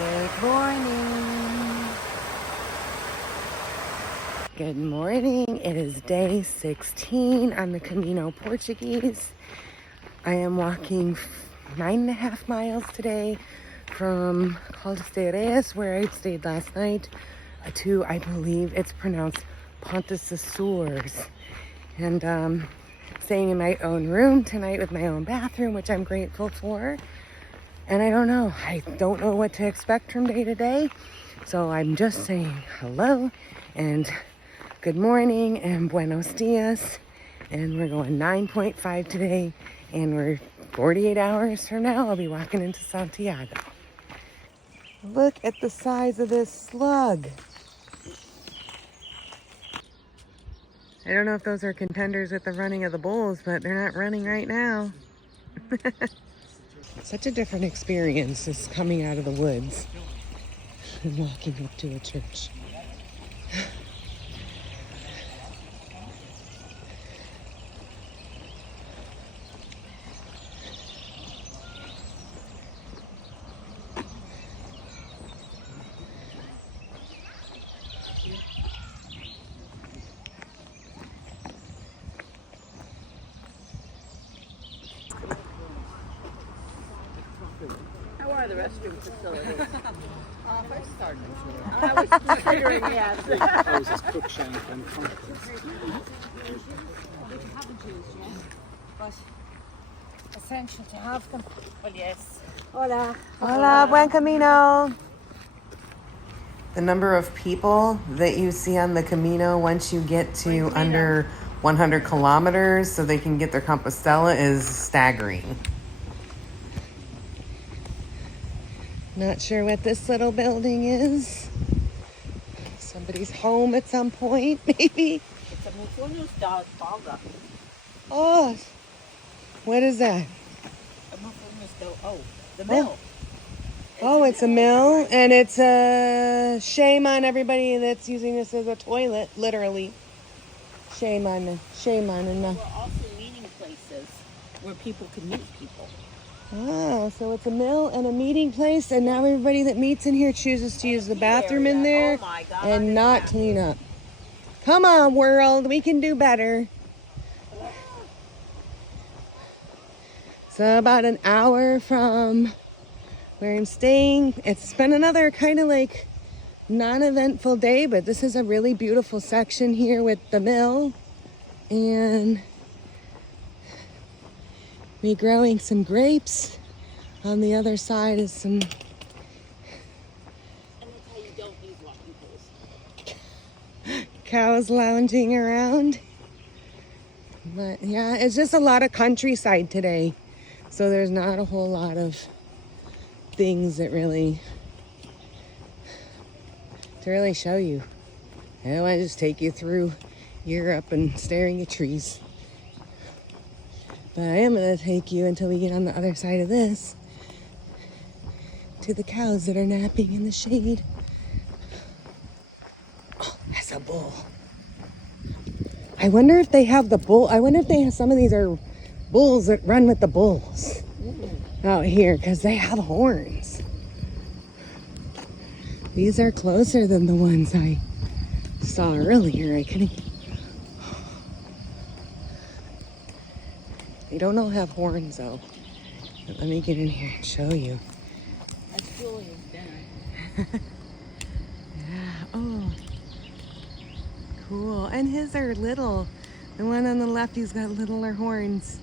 Good morning. Good morning. It is day 16 on the Camino Portuguese. I am walking 9.5 miles today from Caldas de Reis, where I stayed last night, to, I believe it's pronounced Pontecesures. And staying in my own room tonight with my own bathroom, which I'm grateful for. And I don't know what to expect from day to day. So I'm just saying hello and good morning and buenos dias. And we're going 9.5 today. And we're 48 hours from now, I'll be walking into Santiago. Look at the size of this slug. I don't know if those are contenders with the running of the bulls, but they're not running right now. Such a different experience is coming out of the woods and walking up to a church. How are the restroom facilities? First started. I was considering yes. I was just Cruikshank and Conference. We haven't used yet, but essential to have them. Well, yes. Hola. Hola, buen camino. The number of people that you see on the Camino once you get to under 100 kilometers so they can get their Compostela is staggering. Not sure what this little building is. Somebody's home at some point, maybe. It's a Mufunu's Balda. Oh, what is that? A Mufunu's the mill. Oh, it's a mill, and it's a shame on everybody that's using this as a toilet, literally. Shame on them. We're also meeting places where people can meet people. Oh, so it's a mill and a meeting place, and now everybody that meets in here chooses to use the bathroom in there and not clean up. Come on, world, we can do better. So about an hour from where I'm staying, it's been another kind of like non-eventful day, but this is a really beautiful section here with the mill and me growing some grapes. On the other side is some... And that's how you don't use walking poles. cows lounging around. But yeah, it's just a lot of countryside today. So there's not a whole lot of things that really... to really show you. I don't want to just take you through Europe and staring at trees. But I am going to take you until we get on the other side of this to the cows that are napping in the shade. Oh, that's a bull. I wonder if they have the bull. I wonder if they have some of these are bulls that run with the bulls out here because they have horns. These are closer than the ones I saw earlier. I couldn't. They don't all have horns though. But let me get in here and show you. That's Julia's dinner. Yeah. Oh. Cool. And his are little. The one on the left, he's got littler horns.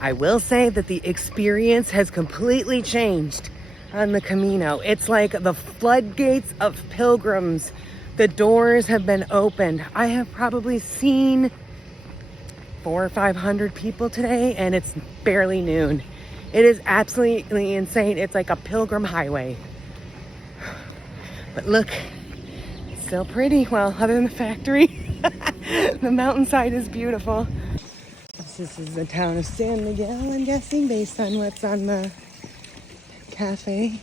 I will say that the experience has completely changed on the Camino. It's like the floodgates of pilgrims. The doors have been opened. I have probably seen 400 or 500 people today, and it's barely noon. It is absolutely insane. It's like a pilgrim highway. But look, it's still pretty. Well, other than the factory, the mountainside is beautiful. This is the town of San Miguel, I'm guessing, based on what's on the cafe.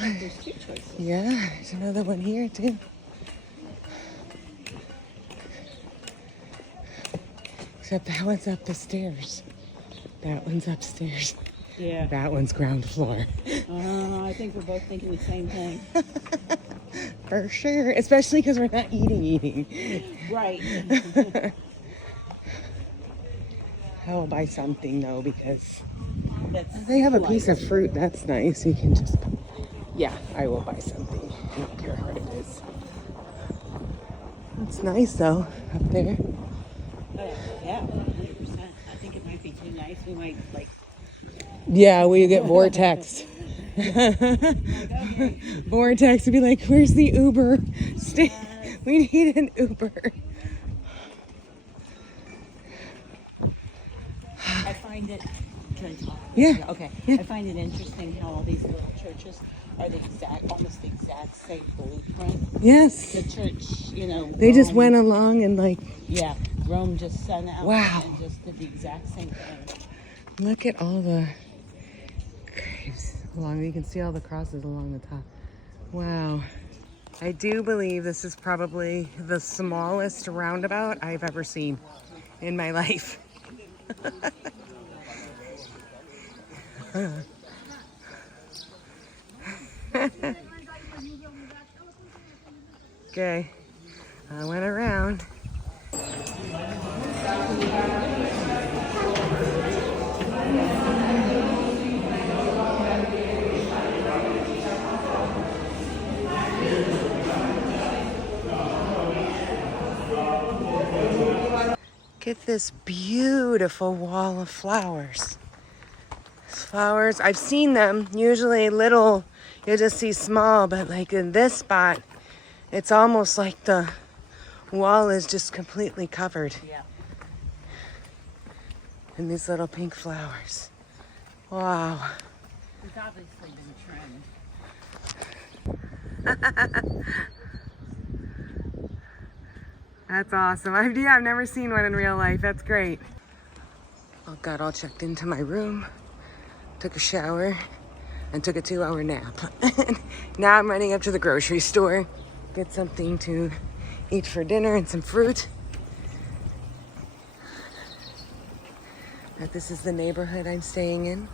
There's two choices. Yeah, there's another one here too. Except that one's up the stairs. That one's upstairs. Yeah. That one's ground floor. I think we're both thinking the same thing. For sure. Especially because we're not eating. Right. I will buy something though because That's they have a light. piece of fruit. That's nice. You can just, yeah, I will buy something. I don't care what it is. It's nice though up there. Yeah, 100%. I think it might be too nice. We might like. Yeah, we get vortex. Vortex would be like, where's the Uber? We need an Uber. I find it. Can I talk? Yeah. Okay. Yeah. I find it interesting how all these little churches are almost the exact same blueprint. Yes. The church, They just Rome- went along and like, Yeah, Rome just sent out Wow. and just did the exact same thing. look at all the graves along. You can see all the crosses along the top. Wow. I do believe this is probably the smallest roundabout I've ever seen in my life. Okay, I went around. Get this beautiful wall of flowers. Flowers, I've seen them, usually little, you'll just see small, but like in this spot, it's almost like the wall is just completely covered Yeah. in these little pink flowers. Wow. It's obviously been trimmed. That's awesome. I've never seen one in real life. That's great. Oh, got all checked into my room, took a shower, and took a 2-hour nap. Now I'm running up to the grocery store, get something to eat for dinner and some fruit. But this is the neighborhood I'm staying in.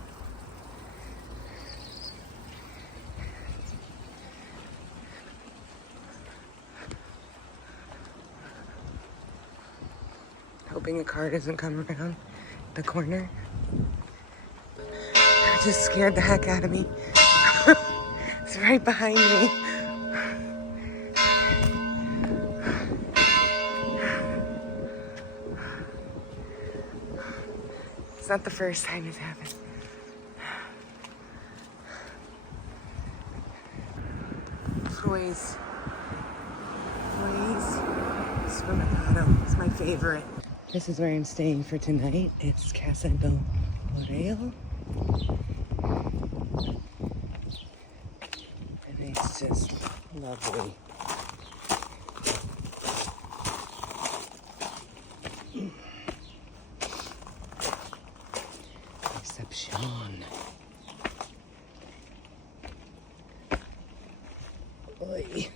Hoping a car doesn't come around the corner. That just scared the heck out of me. It's right behind me. It's not the first time it's happened. Please. Supermercado is my favorite. This is where I'm staying for tonight. It's Casa del Oreo. And it's just lovely. Reception. Oy.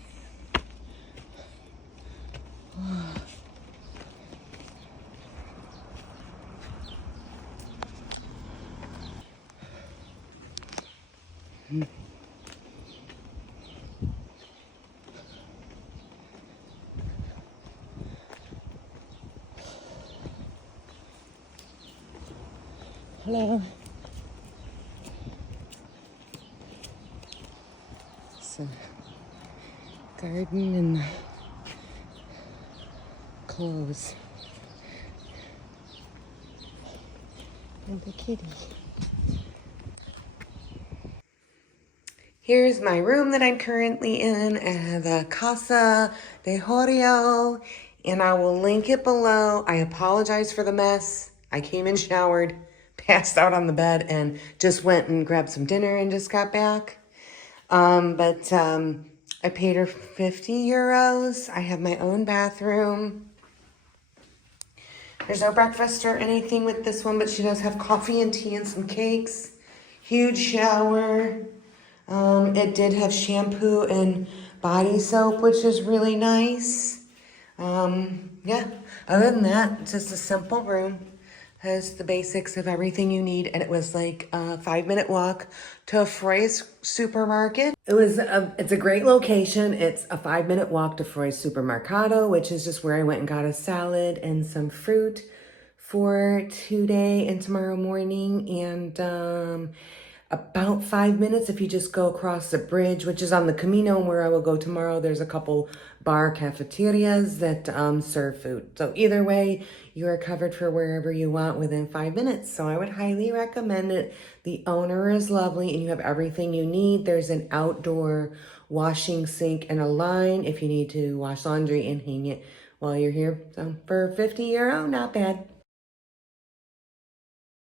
Hello. It's a garden and clothes. And the kitty. Here's my room that I'm currently in, the Casa de Reis, and I will link it below. I apologize for the mess. I came in, showered, passed out on the bed, and just went and grabbed some dinner and just got back. But I paid her 50 euros. I have my own bathroom. There's no breakfast or anything with this one, but she does have coffee and tea and some cakes. Huge shower. It did have shampoo and body soap, which is really nice. Yeah, other than that, it's just a simple room. Has the basics of everything you need, and it was like a 5-minute walk to a Froy's supermarket. It's a great location. It's a 5-minute walk to Froy's Supermercado, which is just where I went and got a salad and some fruit for today and tomorrow morning. And about 5 minutes if you just go across the bridge, which is on the Camino where I will go tomorrow. There's a couple bar cafeterias that serve food. So either way, you are covered for wherever you want within 5 minutes. So I would highly recommend it. The owner is lovely and you have everything you need. There's an outdoor washing sink and a line if you need to wash laundry and hang it while you're here. So for €50, not bad.